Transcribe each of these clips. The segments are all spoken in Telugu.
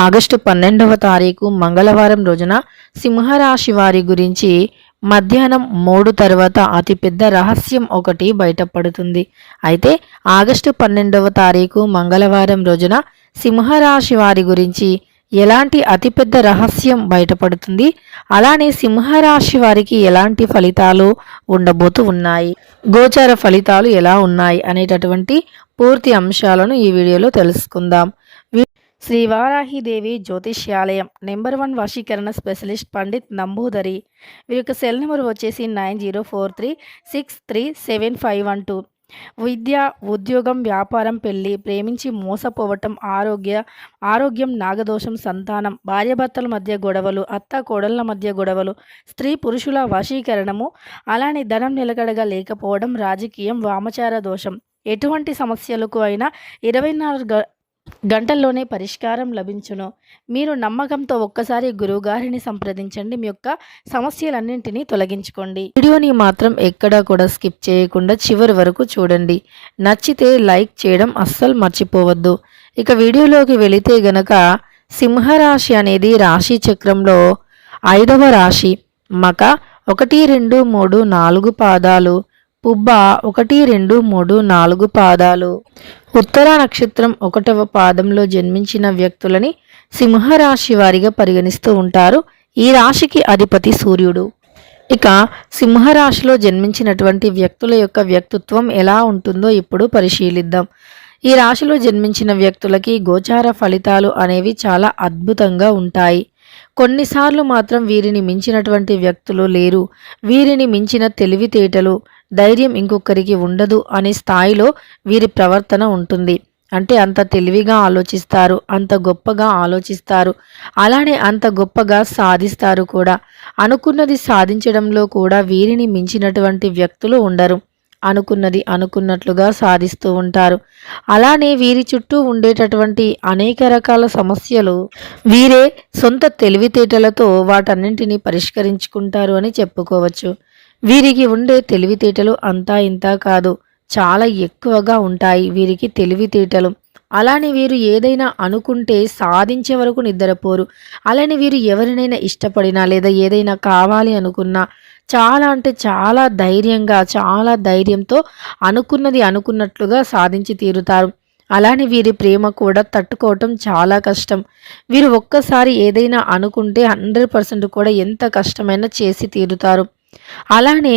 ఆగస్టు 12వ తారీఖు మంగళవారం రోజున సింహరాశి వారి గురించి మధ్యాహ్నం 3 తర్వాత అతిపెద్ద రహస్యం ఒకటి బయటపడుతుంది. అయితే ఆగస్టు 12వ తారీఖు మంగళవారం రోజున సింహరాశి వారి గురించి ఎలాంటి అతిపెద్ద రహస్యం బయటపడుతుంది, అలానే సింహరాశి వారికి ఎలాంటి ఫలితాలు ఉండబోతూ ఉన్నాయి, గోచార ఫలితాలు ఎలా ఉన్నాయి అనేటటువంటి పూర్తి అంశాలను ఈ వీడియోలో తెలుసుకుందాం. శ్రీ వారాహిదేవి జ్యోతిష్యాలయం నెంబర్ 1 వశీకరణ స్పెషలిస్ట్ పండిత్ నంబూదరి. వీరి యొక్క సెల్ నెంబర్ వచ్చేసి 9043637512. విద్య, ఉద్యోగం, వ్యాపారం, పెళ్లి, ప్రేమించి మోసపోవటం, ఆరోగ్యం, నాగదోషం, సంతానం, భార్యాభర్తల మధ్య గొడవలు, అత్త కోడళ్ల మధ్య గొడవలు, స్త్రీ పురుషుల వశీకరణము, అలానే ధనం నిలకడగా లేకపోవడం, రాజకీయం, వామచార దోషం, ఎటువంటి సమస్యలకు అయినా 24 గంటల్లోనే పరిష్కారం లభించును. మీరు నమ్మకంతో ఒక్కసారి గురువుగారిని సంప్రదించండి. మీ యొక్క సమస్యలన్నింటినీ తొలగించుకోండి. వీడియోని మాత్రం ఎక్కడా కూడా స్కిప్ చేయకుండా చివరి వరకు చూడండి. నచ్చితే లైక్ చేయడం అస్సలు మర్చిపోవద్దు. ఇక వీడియోలోకి వెళితే గనక సింహరాశి అనేది రాశి చక్రంలో 5వ రాశి. మక 1, 2, 3, 4 పాదాలు, పుబ్బ 1, 2, 3, 4 పాదాలు, ఉత్తర నక్షత్రం 1వ పాదంలో జన్మించిన వ్యక్తులని సింహరాశి వారిగా పరిగణిస్తూ ఉంటారు. ఈ రాశికి అధిపతి సూర్యుడు. ఇక సింహరాశిలో జన్మించినటువంటి వ్యక్తుల యొక్క వ్యక్తిత్వం ఎలా ఉంటుందో ఇప్పుడు పరిశీలిద్దాం. ఈ రాశిలో జన్మించిన వ్యక్తులకి గోచార ఫలితాలు అనేవి చాలా అద్భుతంగా ఉంటాయి. కొన్నిసార్లు మాత్రం వీరిని మించినటువంటి వ్యక్తులు లేరు, వీరిని మించిన తెలివితేటలు, ధైర్యం ఇంకొకరికి ఉండదు అనే స్థాయిలో వీరి ప్రవర్తన ఉంటుంది. అంటే అంత తెలివిగా ఆలోచిస్తారు, అంత గొప్పగా ఆలోచిస్తారు, అలానే అంత గొప్పగా సాధిస్తారు కూడా. అనుకున్నది సాధించడంలో కూడా వీరిని మించినటువంటి వ్యక్తులు ఉండరు. అనుకున్నది అనుకున్నట్లుగా సాధిస్తూ ఉంటారు. అలానే వీరి చుట్టూ ఉండేటటువంటి అనేక రకాల సమస్యలు వీరే సొంత తెలివితేటలతో వాటన్నింటినీ పరిష్కరించుకుంటారు అని చెప్పుకోవచ్చు. వీరికి ఉండే తెలివితేటలు అంతా ఇంతా కాదు, చాలా ఎక్కువగా ఉంటాయి వీరికి తెలివితేటలు. అలానే వీరు ఏదైనా అనుకుంటే సాధించే వరకు నిద్రపోరు. అలానే వీరు ఎవరినైనా ఇష్టపడినా లేదా ఏదైనా కావాలి అనుకున్నా చాలా అంటే చాలా ధైర్యంగా, చాలా ధైర్యంతో అనుకున్నది అనుకున్నట్లుగా సాధించి తీరుతారు. అలానే వీరి ప్రేమ కూడా తట్టుకోవటం చాలా కష్టం. వీరు ఒక్కసారి ఏదైనా అనుకుంటే 100% కూడా ఎంత కష్టమైనా చేసి తీరుతారు. అలానే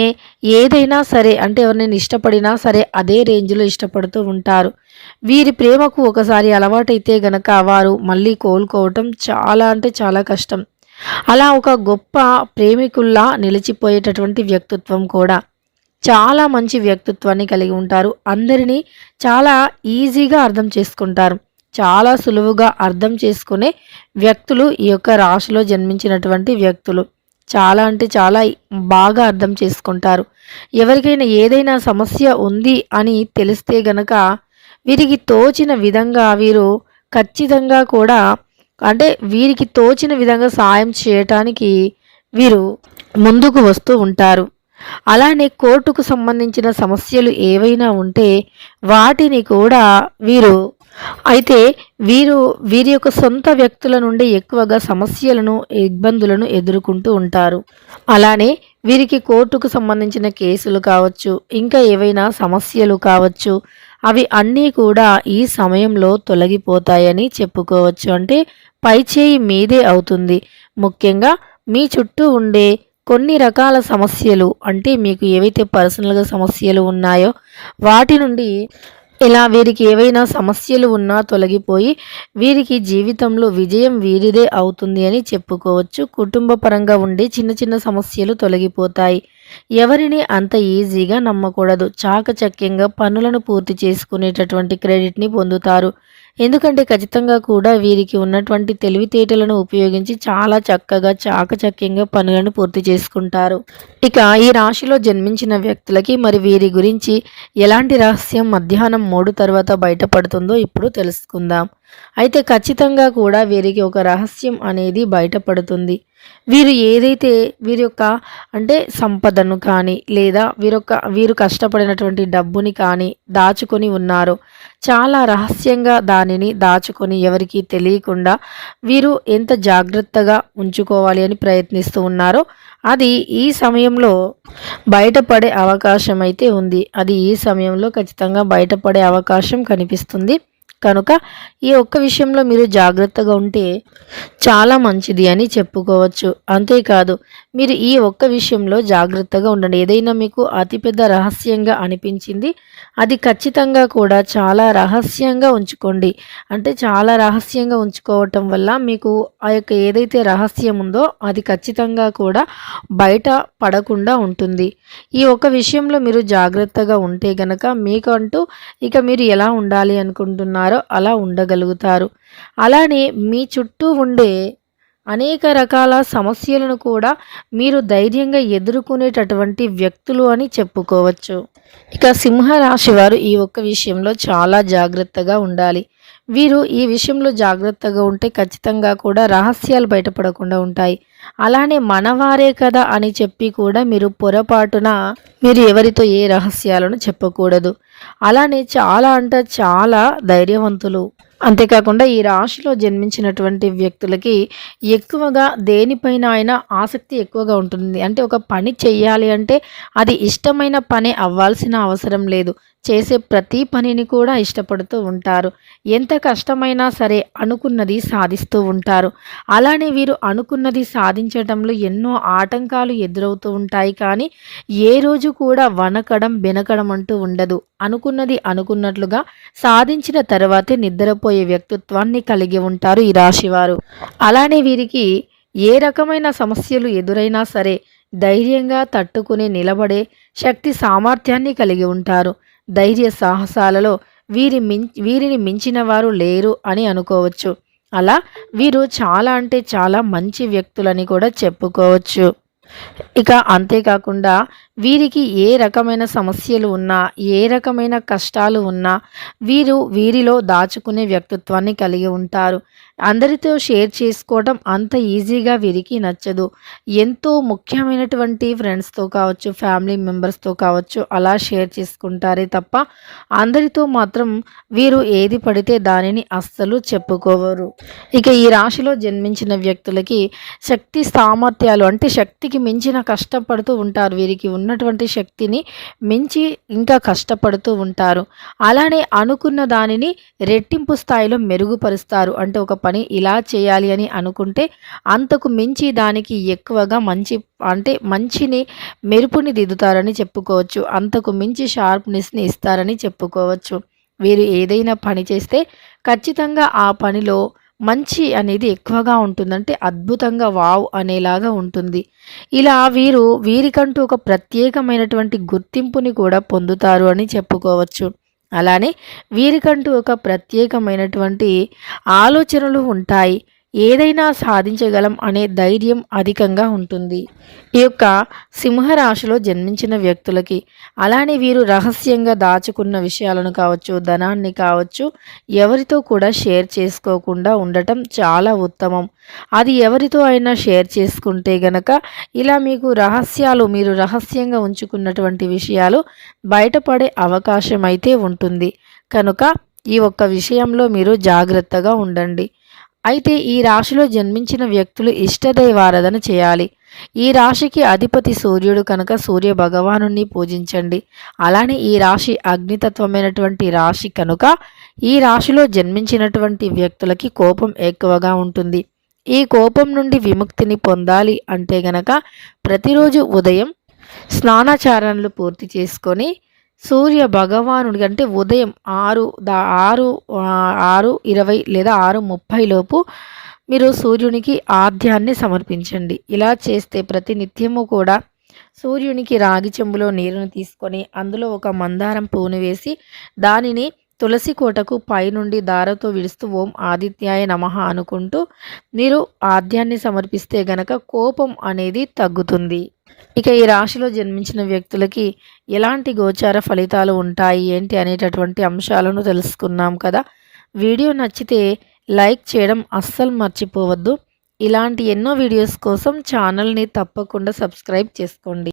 ఏదైనా సరే, అంటే ఎవరినైనా ఇష్టపడినా సరే అదే రేంజ్లో ఇష్టపడుతూ ఉంటారు. వీరి ప్రేమకు ఒకసారి అలవాటైతే గనక వారు మళ్ళీ కోలుకోవటం చాలా అంటే చాలా కష్టం. అలా ఒక గొప్ప ప్రేమికుల్లా నిలిచిపోయేటటువంటి వ్యక్తిత్వం కూడా. చాలా మంచి వ్యక్తిత్వాన్ని కలిగి ఉంటారు. అందరినీ చాలా ఈజీగా అర్థం చేసుకుంటారు. చాలా సులువుగా అర్థం చేసుకునే వ్యక్తులు ఈ యొక్క రాశిలో జన్మించినటువంటి వ్యక్తులు. చాలా అంటే చాలా బాగా అర్థం చేసుకుంటారు. ఎవరికైనా ఏదైనా సమస్య ఉంది అని తెలిస్తే గనక వీరికి తోచిన విధంగా వీరు ఖచ్చితంగా కూడా, అంటే వీరికి తోచిన విధంగా సాయం చేయటానికి వీరు ముందుకు వస్తూ ఉంటారు. అలానే కోర్టుకు సంబంధించిన సమస్యలు ఏవైనా ఉంటే వాటిని కూడా వీరి యొక్క సొంత వ్యక్తుల నుండి ఎక్కువగా సమస్యలను, ఇబ్బందులను ఎదుర్కొంటూ ఉంటారు. అలానే వీరికి కోర్టుకు సంబంధించిన కేసులు కావచ్చు, ఇంకా ఏవైనా సమస్యలు కావచ్చు, అవి అన్నీ కూడా ఈ సమయంలో తొలగిపోతాయని చెప్పుకోవచ్చు. అంటే పైచేయి మీదే అవుతుంది. ముఖ్యంగా మీ చుట్టూ ఉండే కొన్ని రకాల సమస్యలు, అంటే మీకు ఏవైతే పర్సనల్గా సమస్యలు ఉన్నాయో వాటి నుండి ఇలా వీరికి ఏవైనా సమస్యలు ఉన్నా తొలగిపోయి వీరికి జీవితంలో విజయం వీరిదే అవుతుంది అని చెప్పుకోవచ్చు. కుటుంబ పరంగా ఉండే చిన్న చిన్న సమస్యలు తొలగిపోతాయి. ఎవరిని అంత ఈజీగా నమ్మకూడదు. చాకచక్యంగా పనులను పూర్తి చేసుకునేటటువంటి క్రెడిట్ని పొందుతారు. ఎందుకంటే ఖచ్చితంగా కూడా వీరికి ఉన్నటువంటి తెలివితేటలను ఉపయోగించి చాలా చక్కగా చాకచక్యంగా పనులను పూర్తి చేసుకుంటారు. ఇక ఈ రాశిలో జన్మించిన వ్యక్తులకి మరి వీరి గురించి ఎలాంటి రహస్యం మధ్యాహ్నం 3 తర్వాత బయటపడుతుందో ఇప్పుడు తెలుసుకుందాం. అయితే ఖచ్చితంగా కూడా వీరికి ఒక రహస్యం అనేది బయటపడుతుంది. వీరు ఏదైతే వీరి యొక్క అంటే సంపదను కానీ లేదా వీరు కష్టపడినటువంటి డబ్బుని కానీ దాచుకొని ఉన్నారో, చాలా రహస్యంగా దానిని దాచుకొని ఎవరికీ తెలియకుండా వీరు ఎంత జాగ్రత్తగా ఉంచుకోవాలి అని ప్రయత్నిస్తూ ఉన్నారో, అది ఈ సమయంలో బయటపడే అవకాశం అయితే ఉంది. అది ఈ సమయంలో ఖచ్చితంగా బయటపడే అవకాశం కనిపిస్తుంది. కనుక ఈ ఒక్క విషయంలో మీరు జాగ్రత్తగా ఉంటే చాలా మంచిది అని చెప్పుకోవచ్చు. అంతేకాదు మీరు ఈ ఒక్క విషయంలో జాగ్రత్తగా ఉండండి. ఏదైనా మీకు అతిపెద్ద రహస్యంగా అనిపించింది, అది ఖచ్చితంగా కూడా చాలా రహస్యంగా ఉంచుకోండి. అంటే చాలా రహస్యంగా ఉంచుకోవటం వల్ల మీకు ఆ యొక్క ఏదైతే రహస్యం ఉందో అది ఖచ్చితంగా కూడా బయట పడకుండా ఉంటుంది. ఈ ఒక్క విషయంలో మీరు జాగ్రత్తగా ఉంటే గనక మీకంటూ ఇక మీరు ఎలా ఉండాలి అనుకుంటున్నారో అలా ఉండగలుగుతారు. అలానే మీ చుట్టూ ఉండే అనేక రకాల సమస్యలను కూడా మీరు ధైర్యంగా ఎదుర్కొనేటటువంటి వ్యక్తులు అని చెప్పుకోవచ్చు. ఇక సింహరాశి వారు ఈ ఒక్క విషయంలో చాలా జాగ్రత్తగా ఉండాలి. వీరు ఈ విషయంలో జాగ్రత్తగా ఉంటే ఖచ్చితంగా కూడా రహస్యాలు బయటపడకుండా ఉంటాయి. అలానే మనవారే కదా అని చెప్పి కూడా మీరు పొరపాటున మీరు ఎవరితో ఏ రహస్యాలను చెప్పకూడదు. అలానే చాలా అంటే చాలా ధైర్యవంతులు. అంతేకాకుండా ఈ రాశిలో జన్మించినటువంటి వ్యక్తులకి ఎక్కువగా దేనిపైన అయినా ఆసక్తి ఎక్కువగా ఉంటుంది. అంటే ఒక పని చెయ్యాలి అంటే అది ఇష్టమైన పని అవ్వాల్సిన అవసరం లేదు. చేసే ప్రతి పనిని కూడా ఇష్టపడుతూ ఉంటారు. ఎంత కష్టమైనా సరే అనుకున్నది సాధిస్తూ ఉంటారు. అలానే వీరు అనుకున్నది సాధించడంలో ఎన్నో ఆటంకాలు ఎదురవుతూ ఉంటాయి. కానీ ఏ రోజు కూడా వనకడం బెనకడం అంటూ ఉండదు. అనుకున్నది అనుకున్నట్లుగా సాధించిన తర్వాతే నిద్రపోయే వ్యక్తిత్వాన్ని కలిగి ఉంటారు ఈ రాశివారు. అలానే వీరికి ఏ రకమైన సమస్యలు ఎదురైనా సరే ధైర్యంగా తట్టుకుని నిలబడే శక్తి సామర్థ్యాన్ని కలిగి ఉంటారు. ధైర్య సాహసాలలో వీరిని మించిన వారు లేరు అని అనుకోవచ్చు. అలా వీరు చాలా అంటే చాలా మంచి వ్యక్తులని కూడా చెప్పుకోవచ్చు. ఇక అంతేకాకుండా వీరికి ఏ రకమైన సమస్యలు ఉన్నా, ఏ రకమైన కష్టాలు ఉన్నా వీరిలో దాచుకునే వ్యక్తిత్వాన్ని కలిగి ఉంటారు. అందరితో షేర్ చేసుకోవడం అంత ఈజీగా వీరికి నచ్చదు. ఎంతో ముఖ్యమైనటువంటి ఫ్రెండ్స్‌తో కావచ్చు, ఫ్యామిలీ మెంబర్స్‌తో కావచ్చు అలా షేర్ చేసుకుంటారే తప్ప అందరితో మాత్రం వీరు ఏది పడితే దానిని అస్సలు చెప్పుకోవరు. ఇక ఈ రాశిలో జన్మించిన వ్యక్తులకి శక్తి సామర్థ్యాలు అంటే శక్తికి మించిన కష్టపడుతూ ఉంటారు. వీరికి ఉన్నటువంటి శక్తిని మించి ఇంకా కష్టపడుతూ ఉంటారు. అలానే అనుకున్న దానిని రెట్టింపు స్థాయిలో మెరుగుపరుస్తారు. అంటే ఒక పని ఇలా చేయాలి అని అనుకుంటే అంతకు మించి దానికి ఎక్కువగా మంచిని మెరుపుని దిద్దుతారని చెప్పుకోవచ్చు. అంతకు మించి షార్ప్నెస్ని ఇస్తారని చెప్పుకోవచ్చు. వీరు ఏదైనా పని చేస్తే ఖచ్చితంగా ఆ పనిలో మంచి అనేది ఎక్కువగా ఉంటుందంటే అద్భుతంగా వావ్ అనేలాగా ఉంటుంది. ఇలా వీరికంటూ ఒక ప్రత్యేకమైనటువంటి గుర్తింపుని కూడా పొందుతారు అని చెప్పుకోవచ్చు. అలానే వీరికంటూ ఒక ప్రత్యేకమైనటువంటి ఆలోచనలు ఉంటాయి. ఏదైనా సాధించగలం అనే ధైర్యం అధికంగా ఉంటుంది ఈ యొక్క సింహరాశిలో జన్మించిన వ్యక్తులకి. అలానే వీరు రహస్యంగా దాచుకున్న విషయాలను కావచ్చు, ధనాన్ని కావచ్చు, ఎవరితో కూడా షేర్ చేసుకోకుండా ఉండటం చాలా ఉత్తమం. అది ఎవరితో అయినా షేర్ చేసుకుంటే గనక ఇలా మీరు రహస్యంగా ఉంచుకున్నటువంటి విషయాలు బయటపడే అవకాశం అయితే ఉంటుంది. కనుక ఈ ఒక్క విషయంలో మీరు జాగ్రత్తగా ఉండండి. అయితే ఈ రాశిలో జన్మించిన వ్యక్తులు ఇష్టదైవారాధన చేయాలి. ఈ రాశికి అధిపతి సూర్యుడు కనుక సూర్య భగవానుని పూజించండి. అలానే ఈ రాశి అగ్నితత్వమైనటువంటి రాశి కనుక ఈ రాశిలో జన్మించినటువంటి వ్యక్తులకి కోపం ఎక్కువగా ఉంటుంది. ఈ కోపం నుండి విముక్తిని పొందాలి అంటే గనక ప్రతిరోజు ఉదయం స్నానాచారణలు పూర్తి చేసుకొని సూర్య భగవానుడికి అంటే ఉదయం 6:20 లేదా 6:30 లోపు మీరు సూర్యునికి ఆద్యాన్ని సమర్పించండి. ఇలా చేస్తే ప్రతినిత్యము కూడా సూర్యునికి రాగి చెంబులో నీరుని తీసుకొని అందులో ఒక మందారం పువ్వుని వేసి దానిని తులసి కోటకు పైనుండి దారతో విడుస్తూ ఓం ఆదిత్యాయ నమః అనుకుంటూ మీరు ఆద్యాన్ని సమర్పిస్తే గనక కోపం అనేది తగ్గుతుంది. ఇక ఈ రాశిలో జన్మించిన వ్యక్తులకి ఎలాంటి గోచార ఫలితాలు ఉంటాయి ఏంటి అనేటటువంటి అంశాలను తెలుసుకున్నాం కదా. వీడియో నచ్చితే లైక్ చేయడం అస్సలు మర్చిపోవద్దు. ఇలాంటి ఎన్నో వీడియోస్ కోసం ఛానల్ని తప్పకుండా సబ్స్క్రైబ్ చేసుకోండి.